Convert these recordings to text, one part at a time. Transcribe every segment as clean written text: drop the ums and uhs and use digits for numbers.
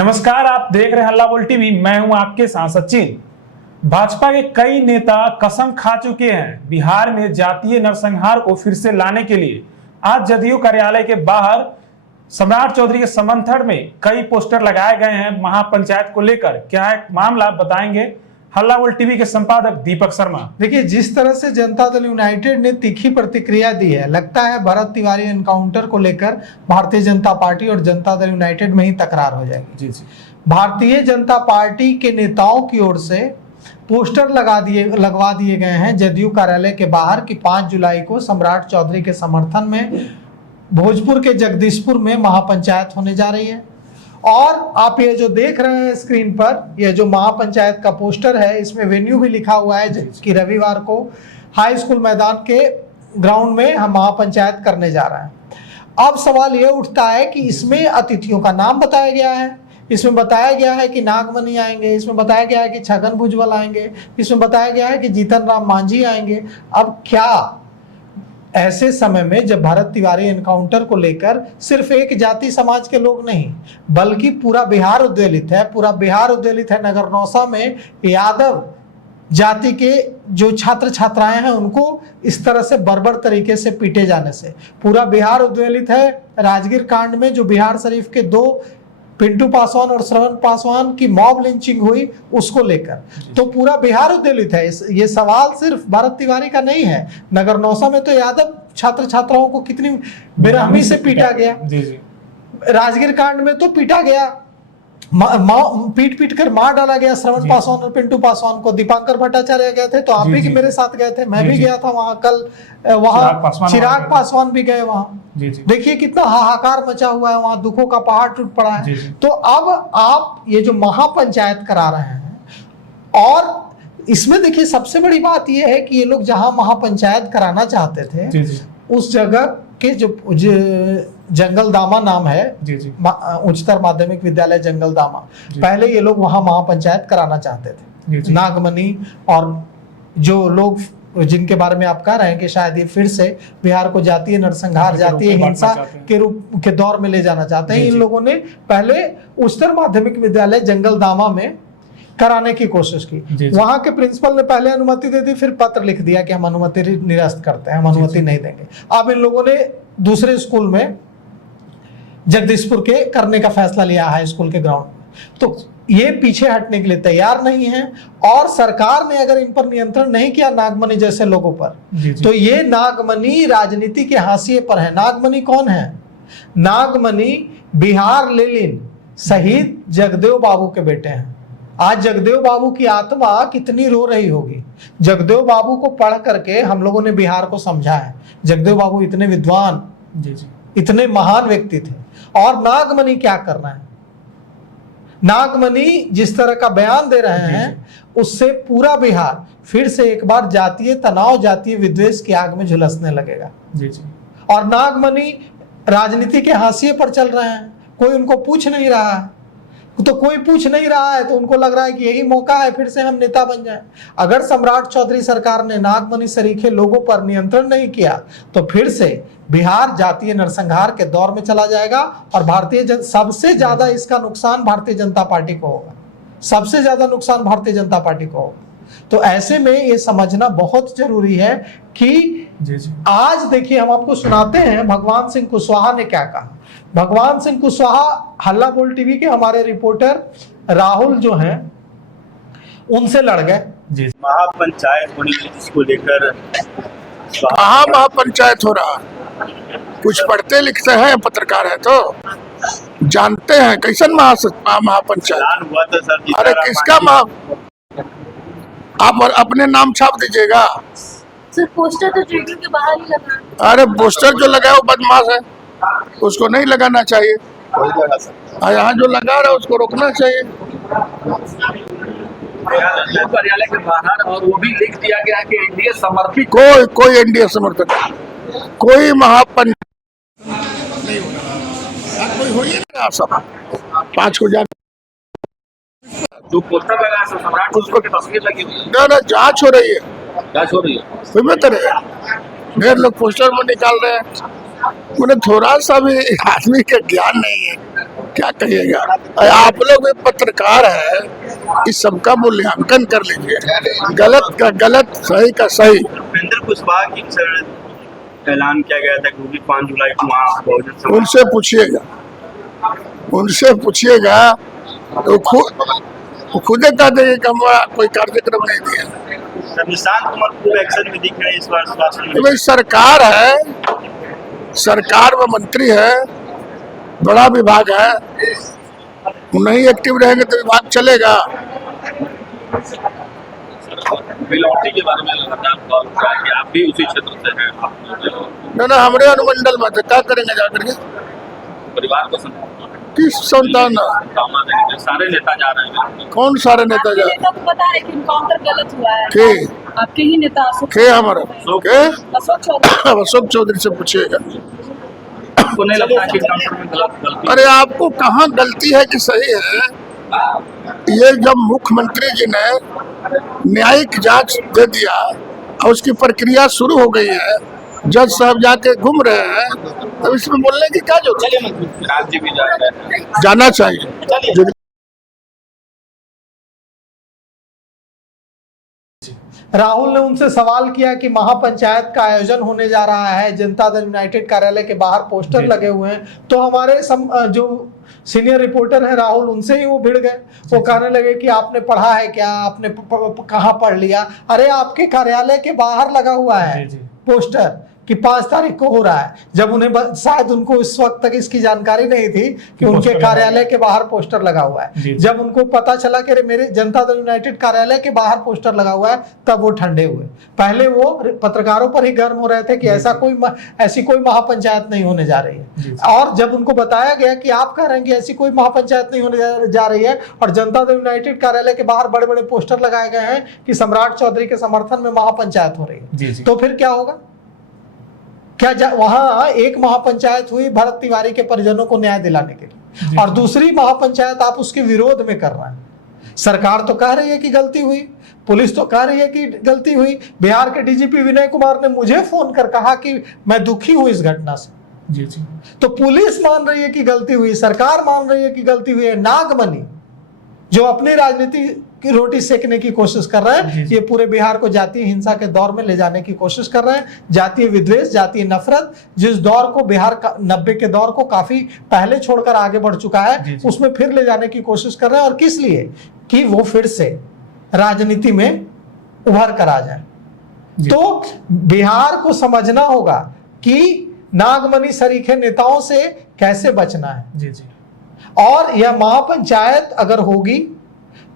नमस्कार, आप देख रहे हैं हल्ला बोल टीवी। मैं हूं आपके साथ सचिन। भाजपा के कई नेता कसम खा चुके हैं बिहार में जातीय नरसंहार को फिर से लाने के लिए। आज जदयू कार्यालय के बाहर सम्राट चौधरी के समर्थन में कई पोस्टर लगाए गए हैं महापंचायत को लेकर। क्या है मामला, बताएंगे हल्ला बोल टीवी के संपादक दीपक शर्मा। देखिए, जिस तरह से जनता दल यूनाइटेड ने तीखी प्रतिक्रिया दी है, लगता है भरत तिवारी एनकाउंटर को लेकर भारतीय जनता पार्टी और जनता दल यूनाइटेड में ही तकरार हो जाएगी। जी जी। भारतीय जनता पार्टी के नेताओं की ओर से पोस्टर लगवा दिए गए हैं जदयू कार्यालय के बाहर कि 5 जुलाई को सम्राट चौधरी के समर्थन में भोजपुर के जगदीशपुर में महापंचायत होने जा रही है। और आप ये जो देख रहे हैं स्क्रीन पर, ये जो महापंचायत का पोस्टर है, इसमें वेन्यू भी लिखा हुआ है कि रविवार को हाई स्कूल मैदान के ग्राउंड में हम महापंचायत करने जा रहे हैं। अब सवाल ये उठता है कि इसमें अतिथियों का नाम बताया गया है, इसमें बताया गया है कि नागमणि आएंगे, इसमें बताया गया है कि छगन भुजबल आएंगे, इसमें बताया गया है कि जीतन राम मांझी आएंगे। अब क्या ऐसे समय में जब भरत तिवारी एनकाउंटर को लेकर सिर्फ एक जाति समाज के लोग नहीं बल्कि पूरा बिहार उद्वेलित है, पूरा बिहार उद्वेलित है। नगर नौसा में यादव जाति के जो छात्र छात्राएं हैं उनको इस तरह से बर्बर तरीके से पीटे जाने से पूरा बिहार उद्वेलित है। राजगीर कांड में जो बिहार शरीफ के 2 पिंटू पासवान और श्रवण पासवान की मॉब लिंचिंग हुई, उसको लेकर तो पूरा बिहार उद्वेलित है। ये सवाल सिर्फ भरत तिवारी का नहीं है। नगर नौसा में तो यादव छात्र छात्राओं को कितनी बेरहमी से पीटा गया। जी जी। राजगीर कांड में तो पीटा गया, पीट कर मार डाला गया श्रवण पासवान और पिंटू पासवान को। दीपांकर भट्टाचार्य गए थे तो आप भी मेरे साथ गए थे, मैं भी गया था वहां कल। वहां चिराग पासवान भी गए वहां। देखिए कितना हाहाकार मचा हुआ है वहां, दुखों का पहाड़ टूट पड़ा है। तो अब आप ये जो महापंचायत करा रहे हैं, और इसमें देखिए सबसे बड़ी बात यह है कि ये लोग जहां महापंचायत कराना चाहते थे उस जगह के जो जंगल दामा नाम है, उच्चतर माध्यमिक विद्यालय जंगल दामा, पहले ये लोग वहां महापंचायत कराना चाहते थे। नागमणि और जो लोग जिनके बारे में आप कह रहे हैं कि शायद ये फिर से बिहार को जातीय नरसंहार, जातीय हिंसा के रूप के दौर में ले जाना चाहते हैं, इन लोगों ने पहले उच्चतर माध्यमिक विद्यालय जंगल दामा में कराने की कोशिश की। वहां के प्रिंसिपल ने पहले अनुमति दे दी, फिर पत्र लिख दिया कि हम अनुमति निरस्त करते हैं, हम अनुमति नहीं देंगे। अब इन लोगों ने दूसरे स्कूल में जगदीशपुर के करने का फैसला लिया हाई स्कूल के ग्राउंड में। तो ये पीछे हटने के लिए तैयार नहीं है, और सरकार ने अगर इन पर नियंत्रण नहीं किया नागमणि जैसे लोगों पर, तो ये नागमणि राजनीति के हाशिए पर है। नागमणि कौन है? नागमणि बिहार लेलिन शहीद जगदेव बाबू के बेटे हैं। आज जगदेव बाबू की आत्मा कितनी रो रही होगी। जगदेव बाबू को पढ़ करके हम लोगों ने बिहार को समझा है। जगदेव बाबू इतने विद्वान, इतने महान व्यक्ति थे। और नागमणि क्या करना है? नागमणि जिस तरह का बयान दे रहे हैं उससे पूरा बिहार फिर से एक बार जातीय तनाव, जातीय विद्वेष की आग में झुलसने लगेगा। और नागमणि राजनीति के हाशिए पर चल रहे हैं, कोई उनको पूछ नहीं रहा है। तो कोई पूछ नहीं रहा है तो उनको लग रहा है कि यही मौका है फिर से हम नेता बन जाएं। अगर सम्राट चौधरी सरकार ने नागमणि सरीखे लोगों पर नियंत्रण नहीं किया तो फिर से बिहार जातीय नरसंहार के दौर में चला जाएगा, और सबसे ज्यादा इसका नुकसान भारतीय जनता पार्टी को होगा। सबसे ज्यादा नुकसान भारतीय जनता पार्टी को होगा। तो ऐसे में ये समझना बहुत जरूरी है कि आज देखिए, हम आपको सुनाते हैं भगवान सिंह कुशवाहा ने क्या कहा। भगवान सिंह कुशवाहा हल्ला बोल टीवी के हमारे रिपोर्टर राहुल जो हैं उनसे लड़ गए। महापंचायत होने जिसको लेकर कहाँ महापंचायत हो रहा? कुछ पढ़ते लिखते हैं, पत्रकार है तो जानते हैं कैसन महापंचायत हुआ था सर। अरे किसका आप अपने नाम छाप दीजिएगा। सर पोस्टर तो रेडियो के बाहर ही लगा। अरे पोस्टर जो लगा है वो बदमाश है, उसको नहीं लगाना चाहिए। यहाँ जो लगा रहा है उसको रोकना चाहिए। कार्यालय के बाहर, और वो भी लिख दिया गया कि एनडीए समर्थित। कोई एनडीए समर्थक, कोई महापंचायत नहीं होगा। कोई हो ही नहीं सब 5 को जा जो पोस्टर लगा सम्राट उसको की तस्वीर लगी हुई है। ना जांच हो रही है, जांच हो रही है। ढेर लोग पोस्टर में निकाल रहे हैं। मुझे थोड़ा सा भी आदमी का ज्ञान नहीं है। क्या कहिएगा। आप लोग भी पत्रकार है, इस सबका मूल्यांकन कर लीजिए, गलत का गलत, सही का सही। उपेंद्र कुशवाहा की ऐलान किया गया था कि 5 जुलाई को वहाँ बहुजन समाज। उनसे पूछिएगा तो खुद कह देंगे कि हम कोई कार्यक्रम नहीं दिया। निशांत कुमार खूब एक्शन में दिख रहे हैं इस बार स्वास्थ्य तो भाई सरकार है, सरकार में मंत्री है, बड़ा विभाग है, नहीं एक्टिव रहेंगे तो विभाग चलेगा। बिलौटी के बारे में लगातार कॉल कर रहा है कि आप भी उसी क्षेत्र से हैं। ना हमारे अनुमंडल में तो क्या करेंगे जाकर के, परिवार को किस संतान सारे नेता जा रहे हैं। कौन सारे नेता जा रहे हैं? तो पता है कि इनकाउंटर गलत हुआ है। के आपके ही नेता के हमारा के अशोक चौधरी। अशोक चौधरी से पूछिएगा। आपको नहीं लगता कि इनकाउंटर में गलती? अरे आपको कहाँ गलती है कि सही है? ये जब मुख्यमंत्री जी ने न्यायिक जांच दे दिया और उसकी प्रक्रिया शुरू हो गई है, जज साहब जाके घूम रहे हैं, तब इसमें बोलने की क्या जरूरत है? राज्य भी जा रहे हैं, जाना चाहिए। राहुल ने उनसे सवाल किया कि महापंचायत का आयोजन होने जा रहा है, जनता दल यूनाइटेड कार्यालय के बाहर पोस्टर लगे हुए हैं, तो हमारे जो सीनियर रिपोर्टर है राहुल, उनसे ही वो भिड़ गए। वो कहने लगे कि आपने पढ़ा है क्या, आपने कहाँ पढ़ लिया? अरे आपके कार्यालय के बाहर लगा हुआ है पोस्टर कि 5 तारीख को हो रहा है। जब उन्हें शायद उनको इस वक्त तक इसकी जानकारी नहीं थी कि उनके कार्यालय के बाहर पोस्टर लगा हुआ है। जब उनको पता चला कि मेरे जनता दल यूनाइटेड कार्यालय के बाहर पोस्टर लगा हुआ है, तब वो ठंडे हुए। पहले वो पत्रकारों पर ही गर्म हो रहे थे कि ऐसी कोई महापंचायत नहीं होने जा रही है। और जब उनको बताया गया कि आप कह रहे हैं कि ऐसी कोई महापंचायत नहीं होने जा रही है और जनता दल यूनाइटेड कार्यालय के बाहर बड़े बड़े पोस्टर लगाए गए हैं कि सम्राट चौधरी के समर्थन में महापंचायत हो रही है, तो फिर क्या होगा? क्या वहां एक महापंचायत हुई भरत तिवारी के परिजनों को न्याय दिलाने के लिए, और दूसरी महापंचायत आप उसके विरोध में कर रहे हैं। सरकार तो कह रही है कि गलती हुई, पुलिस तो कह रही है कि गलती हुई। बिहार के डीजीपी विनय कुमार ने मुझे फोन कर कहा कि मैं दुखी हूं इस घटना से। तो पुलिस मान रही है कि गलती हुई, सरकार मान रही है कि गलती हुई है। नागमणि जो अपनी राजनीति की रोटी सेकने की कोशिश कर रहे हैं, ये पूरे बिहार को जातीय हिंसा के दौर में ले जाने की कोशिश कर रहे हैं। जातीय विद्वेष, जातीय नफरत, जिस दौर को बिहार का 90 के दौर को काफी पहले छोड़कर आगे बढ़ चुका है, उसमें फिर ले जाने की कोशिश कर रहे हैं। और किस लिए? कि वो फिर से राजनीति में उभर कर आ जाए। तो बिहार को समझना होगा कि नागमणि सरीखे नेताओं से कैसे बचना है। और यह महापंचायत अगर होगी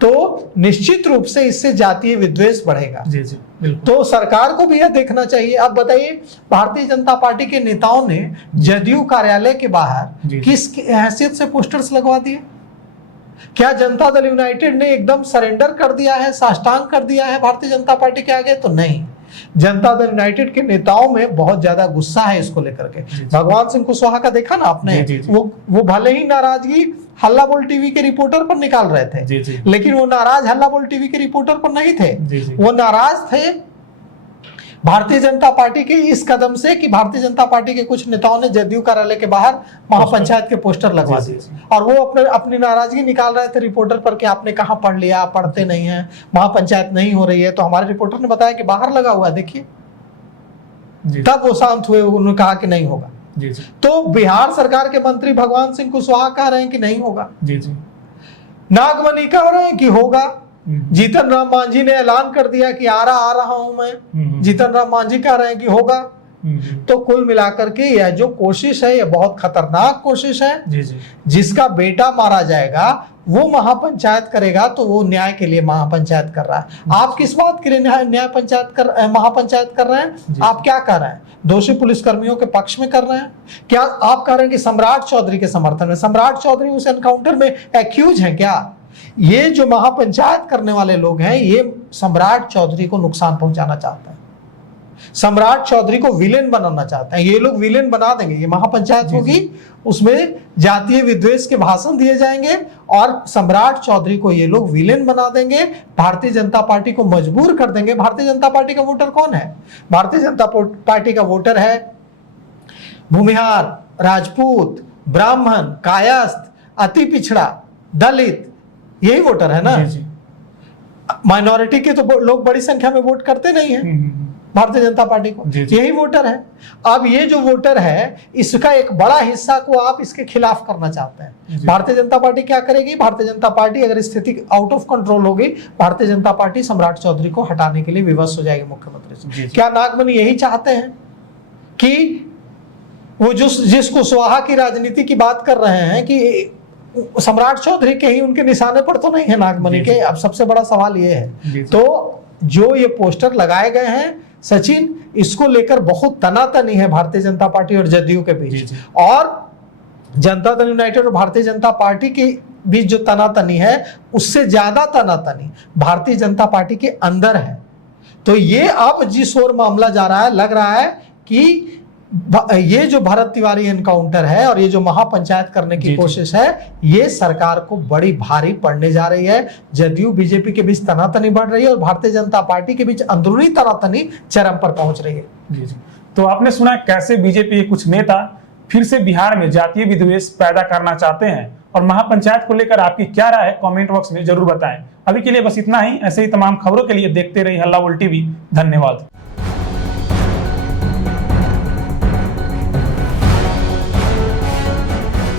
तो निश्चित रूप से इससे जातीय विद्वेष बढ़ेगा। तो सरकार को भी यह देखना चाहिए। अब बताइए, भारतीय जनता पार्टी के नेताओं ने जदयू कार्यालय के बाहर किस हैसियत से पोस्टर्स लगवा दिए? क्या जनता दल यूनाइटेड ने एकदम सरेंडर कर दिया है, साष्टांग कर दिया है भारतीय जनता पार्टी के आगे? तो नहीं, जनता दल यूनाइटेड के नेताओं में बहुत ज्यादा गुस्सा है इसको लेकर के। भगवान सिंह कुशवाहा का देखा ना आपने, वो भले ही नाराजगी हल्ला बोल टीवी के रिपोर्टर पर निकाल रहे थे, लेकिन वो नाराज हल्ला बोल टीवी के रिपोर्टर पर नहीं थे। वो नाराज थे भारतीय जनता पार्टी के इस कदम से कि भारतीय जनता पार्टी के कुछ नेताओं ने जदयू कार्यालय के बाहर महापंचायत के पोस्टर लगवा दिए, और वो अपनी नाराजगी निकाल रहे थे रिपोर्टर पर कि आपने कहाँ पढ़ लिया, आप पढ़ते नहीं है, महापंचायत नहीं हो रही है। तो हमारे रिपोर्टर ने बताया कि बाहर लगा हुआ है, देखिए। तब वो शांत हुए, उन्होंने कहा कि नहीं होगा। तो बिहार सरकार के मंत्री भगवान सिंह कुशवाहा कह रहे हैं कि नहीं होगा, नागमणि कह रहे हैं कि होगा। जीतन राम मांझी ने ऐलान कर दिया कि आ रहा हूं मैं। जीतन राम मांझी कह रहे हैं कि होगा। तो कुल मिलाकर के यह जो कोशिश है, यह बहुत खतरनाक कोशिश है। जिसका बेटा मारा जाएगा वो महापंचायत करेगा, तो वो न्याय के लिए महापंचायत कर रहा है। आप किस बात के लिए महापंचायत कर रहे हैं? आप क्या कर रहे हैं? दोषी पुलिसकर्मियों के पक्ष में कर रहे हैं? क्या आप कह रहे हैं कि सम्राट चौधरी के समर्थन में? सम्राट चौधरी उस एनकाउंटर में एक्यूज है क्या? ये जो महापंचायत करने वाले लोग हैं, ये सम्राट चौधरी को नुकसान पहुंचाना चाहते हैं, सम्राट चौधरी को विलेन बनाना चाहते हैं। ये लोग विलेन बना देंगे। ये महापंचायत होगी, उसमें जातीय विद्वेष के भाषण दिए जाएंगे और सम्राट चौधरी को ये लोग विलेन बना देंगे। भारतीय जनता पार्टी को मजबूर कर देंगे। भारतीय जनता पार्टी का वोटर कौन है? भारतीय जनता पार्टी का वोटर है भूमिहार, राजपूत, ब्राह्मण, कायस्थ, अति पिछड़ा, दलित, यही वोटर है ना। माइनॉरिटी के तो लोग बड़ी संख्या में वोट करते नहीं है भारतीय जनता पार्टी को, यही वोटर है। अब ये जो वोटर है इसका एक बड़ा हिस्सा को आप इसके खिलाफ करना चाहते हैं। भारतीय जनता पार्टी क्या करेगी? भारतीय जनता पार्टी अगर स्थिति आउट ऑफ कंट्रोल होगी, भारतीय जनता पार्टी सम्राट चौधरी को हटाने के लिए विवश हो जाएगी मुख्यमंत्री से। क्या नागमणि यही चाहते हैं कि वो जिसको स्वाहा की राजनीति की बात कर रहे हैं कि सम्राट चौधरी के ही उनके निशाने पर तो नहीं है नागमणि के? अब सबसे बड़ा सवाल ये है। तो जो ये पोस्टर लगाए गए हैं सचिन, इसको लेकर बहुत तनातनी है भारतीय जनता पार्टी और जदयू के बीच, और जनता दल यूनाइटेड और भारतीय जनता पार्टी के बीच जो तनातनी है उससे ज्यादा तनातनी भारतीय जनता पार्टी के अंदर है। तो ये अब जिस ओर मामला जा रहा है, लग रहा है कि ये जो भरत तिवारी एनकाउंटर है और ये जो महापंचायत करने की कोशिश है, ये सरकार को बड़ी भारी पड़ने जा रही है। जदयू बीजेपी के बीच तनातनी बढ़ रही है और भारतीय जनता पार्टी के बीच अंदरूनी तनातनी चरम पर पहुंच रही है। जी। तो आपने सुना कैसे बीजेपी के कुछ नेता फिर से बिहार में जातीय विद्वेष पैदा करना चाहते हैं, और महापंचायत को लेकर आपकी क्या राय है कमेंट बॉक्स में जरूर बताएं। अभी के लिए बस इतना ही। ऐसे ही तमाम खबरों के लिए देखते रहिए हल्ला बोल टीवी। धन्यवाद।